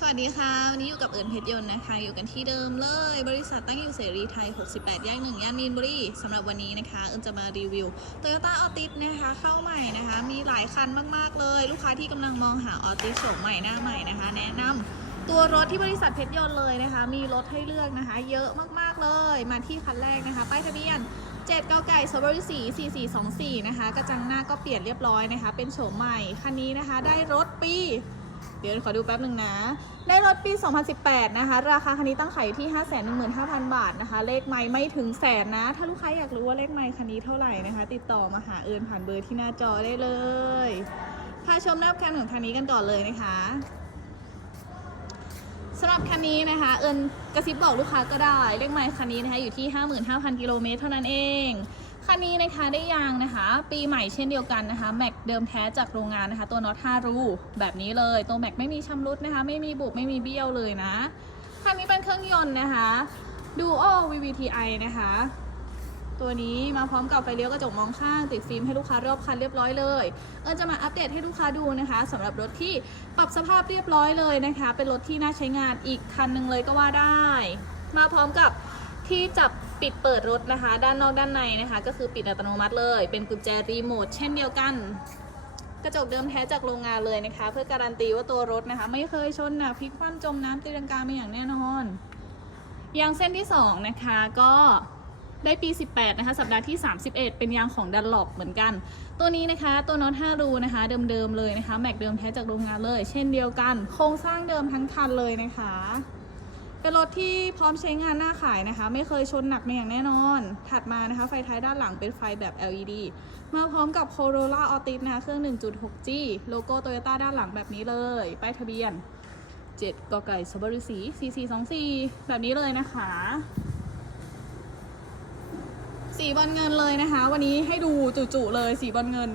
สวัสดีค่ะ วันนี้อยู่กับเอิญเพชรยนต์นะคะ อยู่กันที่เดิมเลย บริษัทตั้งอยู่เสรีไทย 68 แยกหนึ่งย่านมีนบุรีสำหรับวันนี้นะคะ เอิญจะมารีวิว Toyota Altis นะคะ เข้าใหม่นะคะ มีหลายคันมาก ๆ เลย ลูกค้าที่กำลังมองหา Altis โฉมใหม่หน้าใหม่นะคะ แนะนำตัวรถที่บริษัทเพชรยนต์เลยนะคะ มีรถให้เลือกนะคะ เยอะมาก ๆ เลย มาที่คันแรกนะคะ ป้ายทะเบียน7เก้าไก่สตรอเบอรี่สี4424 นะคะ กระจังหน้าก็เปลี่ยนเรียบร้อยนะคะ เป็นโฉมใหม่ คันนี้นะคะ ได้รถปี เดี๋ยวขอดูแป๊บหนึ่งนะ ได้รถปี 2018 นะคะ ราคาคันนี้ตั้งขายอยู่ที่ 515,000 บาทนะคะ เลขไม่ไม่ถึงแสนนะ ถ้าลูกค้าอยากรู้ว่าเลขไม่คันนี้เท่าไหร่นะคะ ติดต่อมาหาเอิญผ่านเบอร์ที่หน้าจอได้เลยพาชมหน้าแคมของคันนี้กันก่อเลยนะคะสำหรับคันนี้นะคะ เอิญกระซิบบอกลูกค้าก็ได้ เลขไม่คันนี้นะคะอยู่ที่ 55,000 กิโลเมตรเท่านั้นเอง คันนี้นะคะได้ยางนะคะ ปีใหม่เช่นเดียวกันนะคะแม็กเดิมแท้จากโรงงานนะคะ ตัวน็อต5รูแบบนี้เลยตัวแม็กไม่มีชำรุดนะคะ ไม่มีบุบไม่มีเบี้ยวเลยนะคันนี้เป็นเครื่องยนต์นะคะ Duo VVTi นะคะ ตัวนี้มาพร้อมกับไฟเลี้ยวกระจกมองข้าง ติดฟิล์มให้ลูกค้ารอบคันเรียบร้อยเลยเออจะมาอัปเดตให้ลูกค้าดูนะคะสำหรับรถที่ปรับสภาพเรียบร้อยเลยนะคะ เป็นรถที่น่าใช้งานอีกคันหนึ่งเลยก็ว่าได้ มาพร้อมกับที่จับ ปิดเปิดรถนะคะ ด้านนอกด้านในนะคะ ก็คือปิดอัตโนมัติเลย เป็นกุญแจรีโมทเช่นเดียวกัน กระจกเดิมแท้จากโรงงานเลยนะคะ เพื่อการันตีว่าตัวรถนะคะ ไม่เคยชนนะพลิกคว่ำจมน้ำตีลังกาไม่อย่างแน่นอนยางเส้นที่ 2 นะคะก็ได้ปี 18 นะคะ สัปดาห์ที่ 31 เป็นยางของดันหลบเหมือนกัน ตัวนี้นะคะ ตัวน็อต5รูนะคะ เดิมๆเลยนะคะ แม็กเดิมแท้จากโรงงานเลย เช่นเดียวกัน โครงสร้างเดิมทั้งคันเลยนะคะ เป็นรถที่พร้อมใช้งานหน้าขายนะคะ ไม่เคยชนหนักมาอย่างแน่นอน ถัดมานะคะ ไฟท้ายด้านหลังเป็นไฟแบบ LED มาพร้อมกับ Corolla Altis นะคะเครื่อง 1.6G โลโก้ Toyota ด้านหลังแบบนี้เลย ป้ายทะเบียน 7กไก่สบริสี4424 แบบนี้เลยนะคะสีบอลเงินเลยนะคะ วันนี้ให้ดูจุๆเลยสีบอลเงิน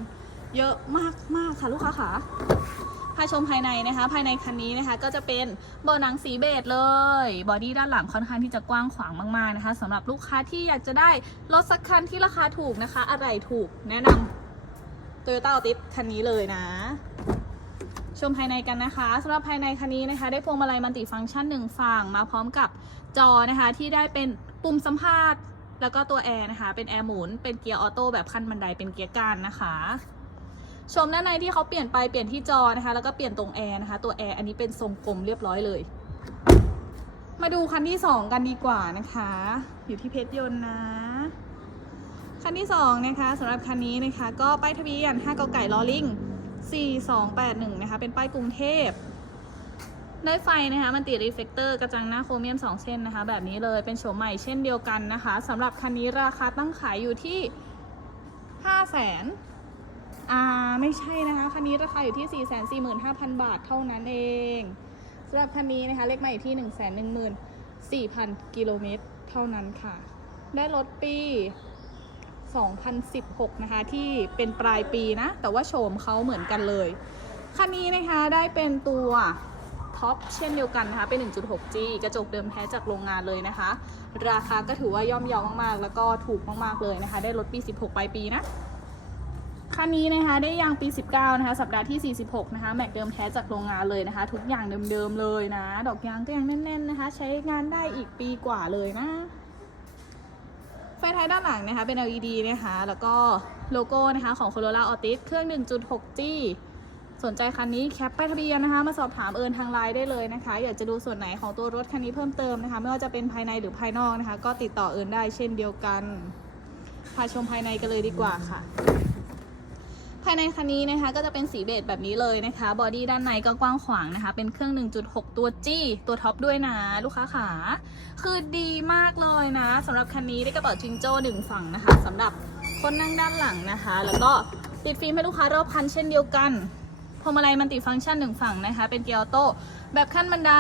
เยอะมากมากๆค่ะลูกค้าค่ะ พาชมภายในนะคะ ภายในคันนี้นะคะ ก็จะเป็นเบาะหนังสีเบจเลย บอดี้ด้านหลังค่อนข้างที่จะกว้างขวางมากๆนะคะสำหรับลูกค้าที่อยากจะได้รถสักคันที่ราคาถูกนะคะ อะไรถูกแนะนำ Toyota Altis คันนี้เลยนะชมภายในกันนะคะสำหรับภายในคันนี้นะคะ ได้พวงมาลัยมัลติฟังก์ชันหนึ่งฝั่งมาพร้อมกับจอนะคะ ที่ได้เป็นปุ่มสัมภาษณ์แล้วก็ตัวแอร์นะคะ เป็นแอร์หมุน เป็นเกียร์ออโต้แบบขั้นบันไดเป็นเกียร์กานนะคะ ชมด้านในที่เขาเปลี่ยนไปเปลี่ยนที่จอนะคะ แล้วก็เปลี่ยนตรงแอร์นะคะ ตัวแอร์อันนี้เป็นทรงกลมเรียบร้อยเลย มาดูคันที่ 2 กันดีกว่านะคะ อยู่ที่เพชรยนต์นะ คันที่2นะคะสำหรับคันนี้นะคะ ก็ป้ายทะเบียน5กไก่ลอลิง4281นะคะ เป็นป้ายกรุงเทพได้ไฟนะคะ มันติดรีเฟกเตอร์กระจังหน้าโครเมียม 2 เส้นนะคะ แบบนี้เลยเป็นโฉมใหม่เช่นเดียวกันนะคะสำหรับคันนี้ราคาตั้งขายอยู่ที่ 5 0 0 0 0 0 อ่าไม่ใช่นะคะคันนี้ราคาอยู่ที่ 445,000 บาทเท่านั้นเองสำหรับคันนี้นะคะเลขใหม่อยู่ที่ 114,000 กิโลเมตรเท่านั้นค่ะ ได้รถปี 2016 นะคะ ที่เป็นปลายปีนะ แต่ว่าโฉมเขาเหมือนกันเลย คันนี้นะคะได้เป็นตัวท็อปเช่นเดียวกันนะคะ เป็น 1.6G กระจกเดิมแท้จากโรงงานเลยนะคะ ราคาก็ถือว่าย่อมเยาวมากๆ แล้วก็ถูกมากๆเลยนะคะ ได้รถปี 16 ปลายปีนะ คันนี้นะคะได้ยางปี 19 นะคะ สัปดาห์ที่ 46 นะคะ แม็กเดิมแท้จากโรงงานเลยนะคะ ทุกอย่างเดิมๆเลยนะ ดอกยางก็ยังแน่นๆนะคะ ใช้งานได้อีกปีกว่าเลยนะ ไฟท้ายด้านหลังนะคะ เป็น LED นะคะ แล้วก็โลโก้นะคะของ Corolla Altis เครื่อง 1.6G สนใจคันนี้แคปป้ายทะเบียนนะคะ มาสอบถามเอิญทางไลน์ได้เลยนะคะ อยากจะดูส่วนไหนของตัวรถคันนี้เพิ่มเติมนะคะ ไม่ว่าจะเป็นภายในหรือภายนอกนะคะ ก็ติดต่อเอิญได้เช่นเดียวกันพาชมภายในกันเลยดีกว่าค่ะ ภายในคันนี้นะคะก็จะเป็นสีเบจแบบนี้เลยนะคะ บอดี้ด้านในก็กว้างขวางนะคะ เป็นเครื่อง 1.6 ตัว G ตัวท็อปด้วยนะ ลูกค้าขา คือดีมากเลยนะสำหรับคันนี้ได้กระเป๋าจิงโจ้หนึ่งฝั่งนะคะสำหรับคนนั่งด้านหลังนะคะ แล้วก็ติดฟิล์มให้ลูกค้ารอบคันเช่นเดียวกันพวงมาลัยมันติฟังก์ชันหนึ่งฝั่งนะคะ เป็นเกียร์ออโต้แบบขั้นบันได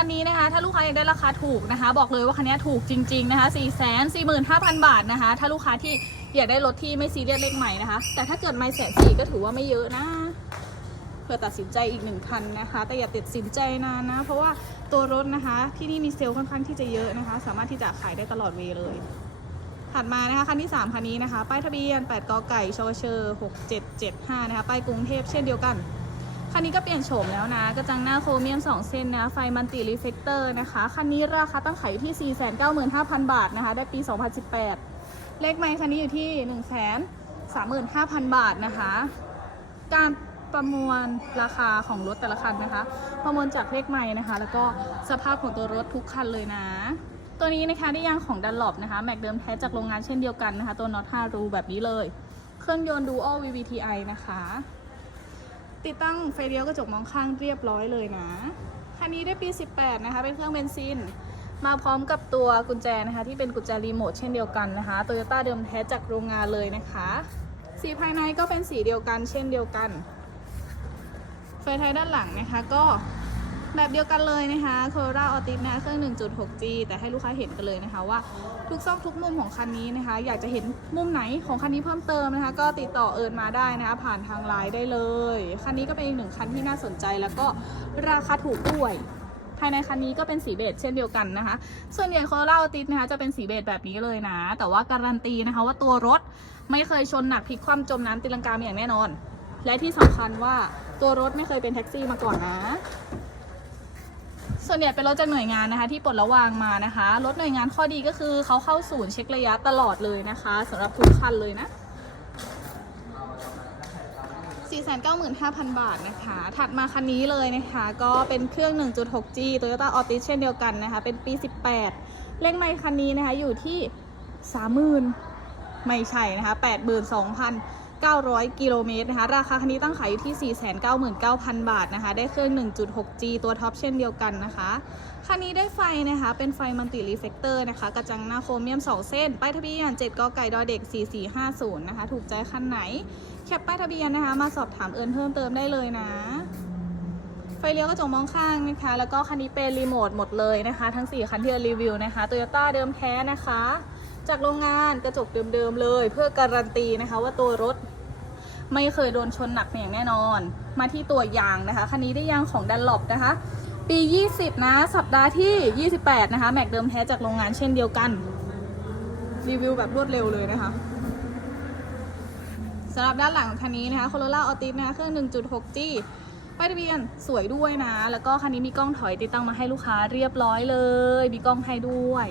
คันนี้นะคะ ถ้าลูกค้าอยากได้ราคาถูกนะคะ บอกเลยว่าคันนี้ถูกจริง ๆ นะคะ 4 4 5 0 0 0 บาทนะคะ ถ้าลูกค้าที่อยากได้รถที่ไม่ซีเรียสเลขใหม่นะคะ แต่ถ้าเกิดไม่แสนสี่ก็ถือว่าไม่เยอะนะ เพื่อตัดสินใจอีกหนึ่งคันนะคะ แต่อย่าติดสินใจนานนะ เพราะว่าตัวรถนะคะ ที่นี่มีเซลล์ค่อนข้างที่จะเยอะนะคะ สามารถที่จะขายได้ตลอดเวลเลย ถัดมานะคะคันที่ 3คันนี้นะคะ ป้ายทะเบียน 8กไก่ชวเชอร์6775 นะคะ ป้ายกรุงเทพเช่นเดียวกัน คันนี้ก็เปลี่ยนโฉมแล้วนะ กระจังหน้าโครเมียม 2 เส้นนะ ไฟมันติรีเฟกเตอร์นะคะ คันนี้ราคาตั้งขายอยู่ที่ 495,000 บาทนะคะ ได้ปี 2018 เลขไมค์คันนี้อยู่ที่ 135,000 บาทนะคะ การประมวลราคาของรถแต่ละคันนะคะ ประมวลจากเลขไม้นะคะ แล้วก็สภาพของตัวรถทุกคันเลยนะ ตัวนี้นะคะได้ยางของดันหลบนะคะ แม็กเดิมแท้จากโรงงานเช่นเดียวกันนะคะ ตัวน็อต5รูแบบนี้เลย เครื่องยนต์ Dual VVTi นะคะ ติดตั้งไฟเลี้ยวกระจกมองข้างเรียบร้อยเลยนะ คันนี้ได้ปี 18 นะคะ เป็นเครื่องเบนซิน มาพร้อมกับตัวกุญแจนะคะ ที่เป็นกุญแจรีโมทเช่นเดียวกันนะคะ โตโยต้าเดิมแท้จากโรงงานเลยนะคะ สีภายในก็เป็นสีเดียวกันเช่นเดียวกัน ไฟท้ายด้านหลังนะคะก็ แบบเดียวกันเลยนะคะ Corolla Altis นะเครื่อง 1.6G แต่ให้ลูกค้าเห็นกันเลยนะคะว่าทุกซอกทุกมุมของคันนี้นะคะ อยากจะเห็นมุมไหนของคันนี้เพิ่มเติมนะคะ ก็ติดต่อเอิญมาได้นะคะ ผ่านทางไลน์ได้เลย คันนี้ก็เป็นอีกหนึ่งคันที่น่าสนใจแล้วก็ราคาถูกด้วยภายในคันนี้ก็เป็นสีเบจเช่นเดียวกันนะคะ ส่วนใหญ่ Corolla Altis นะคะจะเป็นสีเบจแบบนี้เลยนะ แต่ว่าการันตีนะคะว่าตัวรถไม่เคยชนหนักพลิกคว่ำจมน้ำตีลังกามาอย่างแน่นอน และที่สำคัญว่าตัวรถไม่เคยเป็นแท็กซี่มาก่อนนะ ส่วนใหญ่เป็นรถจากหน่วยงานนะคะ ที่ปลดระวางมานะคะ รถหน่วยงานข้อดีก็คือเขาเข้าศูนย์เช็คระยะตลอดเลยนะคะสำหรับทุกคันเลยนะ 495,000 บาทนะคะ ถัดมาคันนี้เลยนะคะ ก็เป็นเครื่อง 1.6G Toyota Altis เช่นเดียวกันนะคะ เป็นปี 18 เลขไมค์คันนี้นะคะอยู่ที่ 30,000 ไม่ใช่นะคะ 900 กิโลเมตรนะคะ ราคาคันนี้ตั้งขายอยู่ที่ 499,000 บาทนะคะ ได้เครื่อง 1.6G ตัวท็อปเช่นเดียวกันนะคะ คันนี้ได้ไฟนะคะ เป็นไฟมัลติรีเฟกเตอร์นะคะ กระจังหน้าโครเมียม 2 เส้น ป้ายทะเบียน 7กไก่ดอเด็ก 4450 นะคะ ถูกใจคันไหน แคปป้ายทะเบียนนะคะ มาสอบถามเอิญเพิ่มเติมได้เลยนะ ไฟเลี้ยวกระจกมองข้างนะคะ แล้วก็คันนี้เป็นรีโมทหมดเลยนะคะ ทั้ง 4 คันที่เรารีวิวนะคะโตโยต้าเดิมแท้นะคะจากโรงงานกระจกเดิมๆเลย เพื่อการันตีนะคะว่าตัวรถ ไม่เคยโดนชนหนักอย่างแน่นอน มาที่ตัวยางนะคะ คันนี้ได้ยางของดันหลบนะคะ ปี 20 นะ สัปดาห์ที่ 28 นะคะ แม็กเดิมแท้จากโรงงานเช่นเดียวกัน รีวิวแบบรวดเร็วเลยนะคะสำหรับด้านหลังคันนี้นะคะ Corolla Altis นะคะ เครื่อง 1.6G ป้ายทะเบียนสวยด้วยนะ แล้วก็คันนี้มีกล้องถอยติดตั้งมาให้ลูกค้าเรียบร้อยเลย มีกล้องให้ด้วย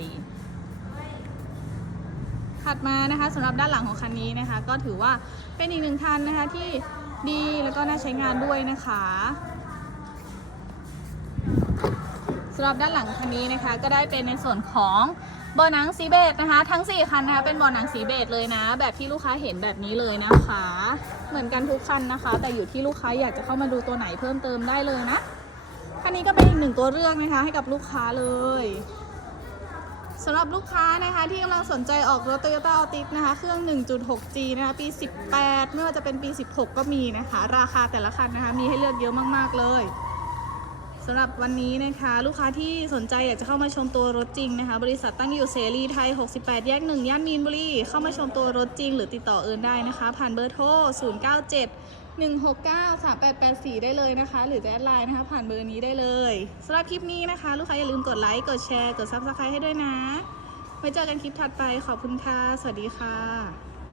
ถัดมานะคะสำหรับด้านหลังของคันนี้นะคะ ก็ถือว่าเป็นอีกหนึ่งคันนะคะที่ดีแล้วก็น่าใช้งานด้วยนะคะสำหรับด้านหลังคันนี้นะคะ ก็ได้เป็นในส่วนของเบาะหนังสีเบจนะคะ ทั้ง 4 คันนะคะเป็นเบาะหนังสีเบจเลยนะ แบบที่ลูกค้าเห็นแบบนี้เลยนะคะ เหมือนกันทุกคันนะคะ แต่อยู่ที่ลูกค้าอยากจะเข้ามาดูตัวไหนเพิ่มเติมได้เลยนะคันนี้ก็เป็นอีกหนึ่งตัวเลือกนะคะให้กับลูกค้าเลย สำหรับลูกค้านะคะที่กำลังสนใจออกรถ Toyota Altis นะคะ เครื่อง 1.6G นะคะ ปี 18 ไม่ว่าจะเป็นปี 16 ก็มีนะคะ ราคาแต่ละคันนะคะ มีให้เลือกเยอะมากๆเลยสำหรับวันนี้นะคะ ลูกค้าที่สนใจอยากจะเข้ามาชมตัวรถจริงนะคะ บริษัทตั้งอยู่เสรีไทย 68 แยก 1 ย่านมีนบุรี เข้ามาชมตัวรถจริง หรือติดต่อเอิญได้นะคะ ผ่านเบอร์โทร 097 169 3884 ได้เลยนะคะ หรือจะแอดไลน์นะคะ ผ่านเบอร์นี้ได้เลยสำหรับคลิปนี้นะคะ ลูกค้าอย่าลืมกดไลค์ กดแชร์ กด Subscribe ให้ด้วยนะ ไว้เจอกันคลิปถัดไปขอบคุณค่ะ สวัสดีค่ะ